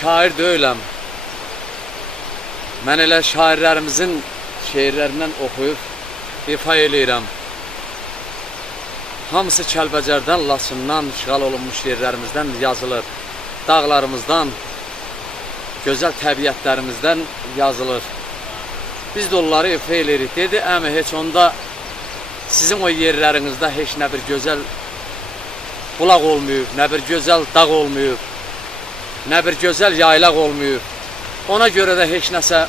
şair deyiləm. Mən elə şairlərimizin şeirlərindən oxuyub ifa eləyirəm. Hamısı Kəlbəcərdən, Laçından işğal olunmuş yerlərimizdən yazılır. Dağlarımızdan, gözəl təbiətlərimizdən yazılır. Biz də onları ifa eləyirik. Dedi, əmi, heç onda sizin o yerlərinizdə heç nə bir gözəl bulaq olmayıb, nə bir gözəl dağ olmayıb, nə bir gözəl yaylaq olmayıb. Ona görə də heç nəsə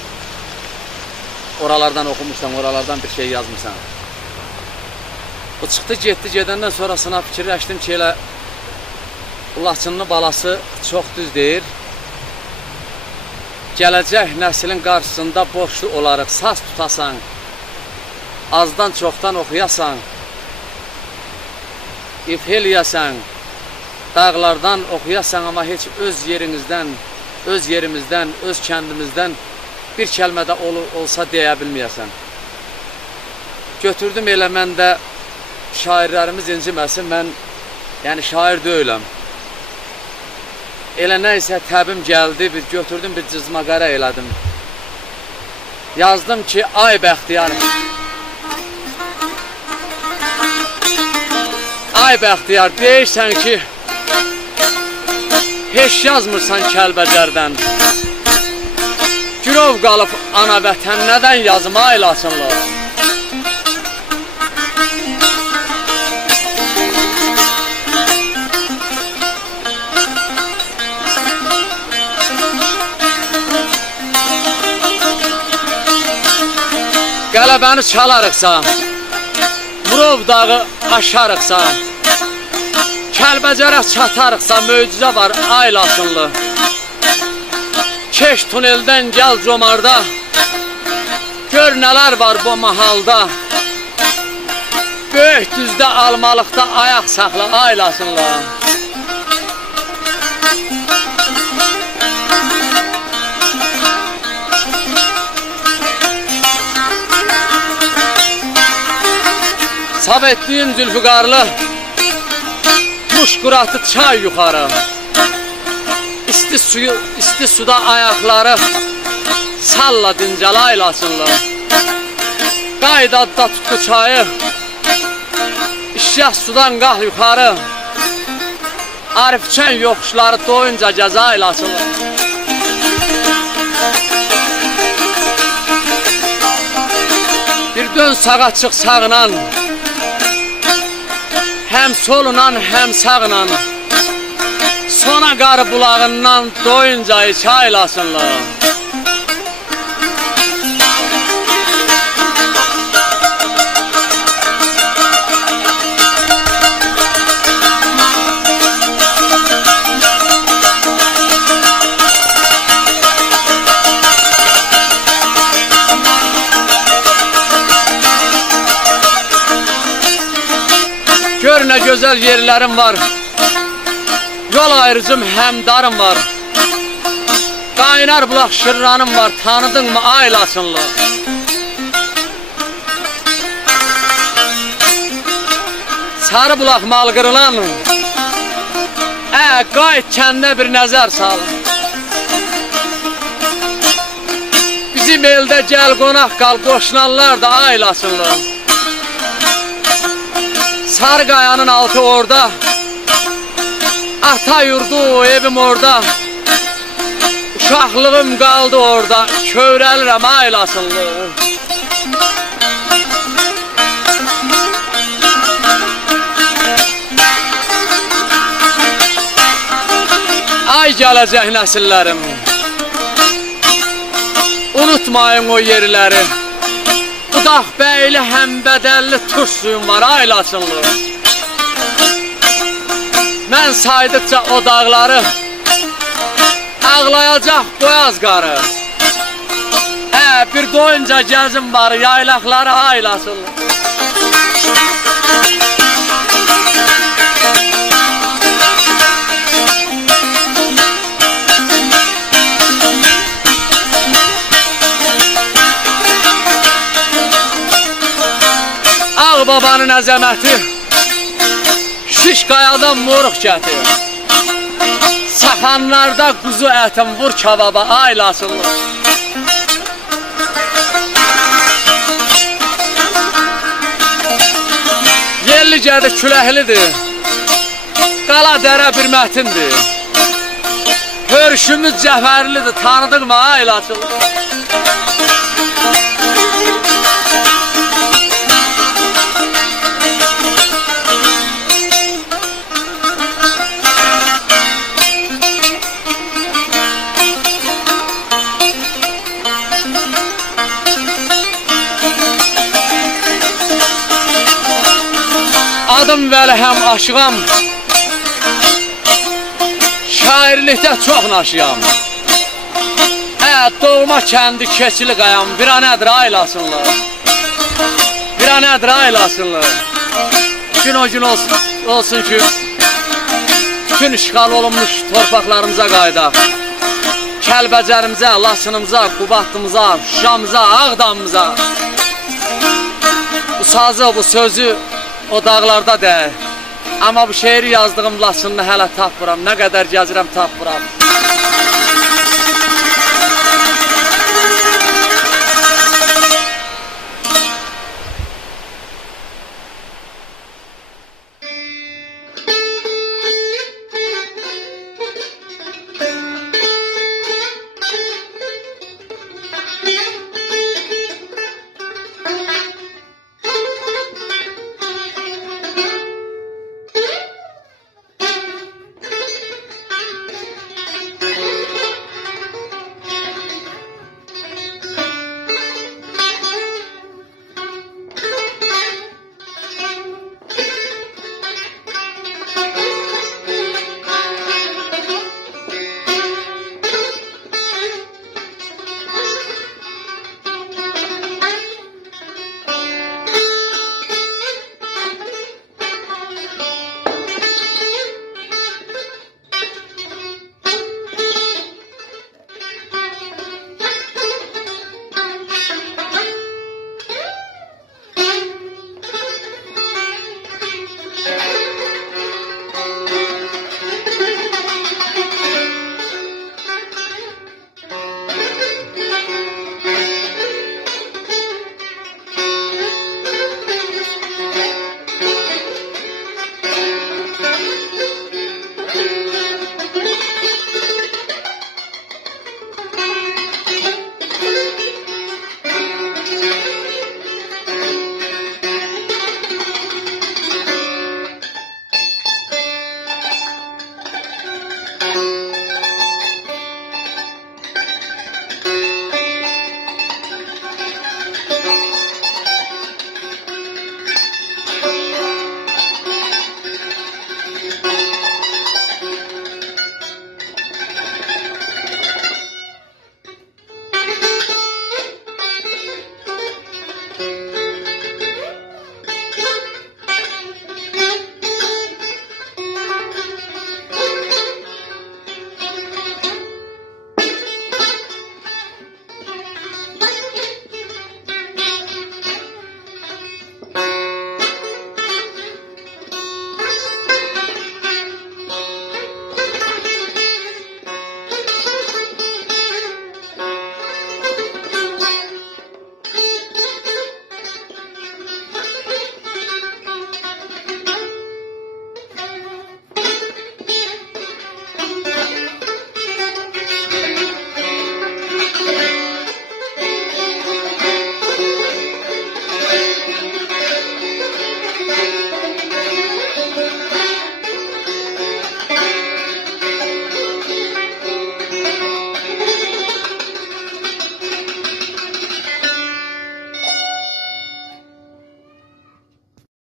oralardan oxumuşsan, oralardan bir şey yazmışsan. O çıxdı, getdi, gedəndən sonrasına fikirləşdim ki, elə Laçınlı balası çox düz deyir. Gələcək nəslin qarşısında boşlu olaraq saz tutasan, azdan çoxdan oxuyasan, if eləyəsən, dağlardan oxuyasan, amma heç öz yerinizdən, öz yerimizdən, öz kəndimizdən bir kəlmədə olsa deyə bilməyəsən. Götürdüm elə mən də şairlərimiz inciməsin, mən yəni şair deyiləm. Elə nəysə təbim gəldi, götürdüm bir cızmaqara elədim. Yazdım ki, ay bəxtiyar, ay bəxtiyar, deyirsən ki, heç yazmırsan Kəlbəcərdən. Girov qalıb ana vətən, nədən yazım ay Laçınlı? Qələbəni çalarıqsa, Murov dağı aşarıqsa, Kəlbəcərə çatarıqsa, möcüzə var ay Laçınlı. Keş tuneldən gəl Comarda, gör nələr var bu mahalda. Böyük düzdə almalıqda ayaq saxla ay Laçınlı. Sab etdiyim Zülfüqarlı, muşquratı çay yuxarı. İsti suda ayaqları, salla dincəl ay Laçınlı. Qaydadda tutdu çayı, işyah sudan qah yuxarı. Arifçən yoxuşları doyunca gəz ay Laçınlı. Bir dön sağa çıx sağınan, həm solunan, həm sağınan, sona qarı bulağından doyunca iç ay Laçınlı. Gör nə gözəl yerlərim var, yol ayrıcım həmdarım var. Qaynar bulaq şırranım var, tanıdın mı ay Laçınlı? Sarı bulaq mal qırılan, qayıt kəndə bir nəzər sal. Bizim eldə gəl qonaq qal, qoşunanlar da ay Laçınlı. Sarı qayanın altı orada, ata yurdu evim orada. Uşaqlığım qaldı orada, kövrəlirəm ay Laçınlı. Ay gələcək nəsillərim, unutmayın o yerləri. Budaq bəyli həmbədəlli tuş suyum var ay Laçınlı. Mən saydıqca o dağları, ağlayacaq boyaz qarı. Bir doyunca gəzim var yaylaqları ay Laçınlı. Babanın əzəməti, şiş qayadan moruq gətir. Saf Xanlarda quzu ətim vur kebaba, ay Laçınlı. Yerli gədi küləklidir, qala dərə bir mətindir. Hörüşümüz cəfərlidir, tanıdın mı ay Laçınlı? Adım Vəlihəm aşığam, şairlikdə çox naşıyam. Doğma kəndi keçili qayam, viranədir ay Laçınlı. Viranədir ay Laçınlı. Gün o gün olsun ki, bütün işğal olunmuş torpaqlarımıza qaydaq. Kəlbəcərimizə, Laçınımıza, Qubatlımıza, Şuşamıza, Ağdamımıza. Bu sazı, bu sözü o dağlarda deyil. Amma bu şeiri yazdığım Laçınını hələ tapmıram. Nə qədər gəzirəm tapmıram.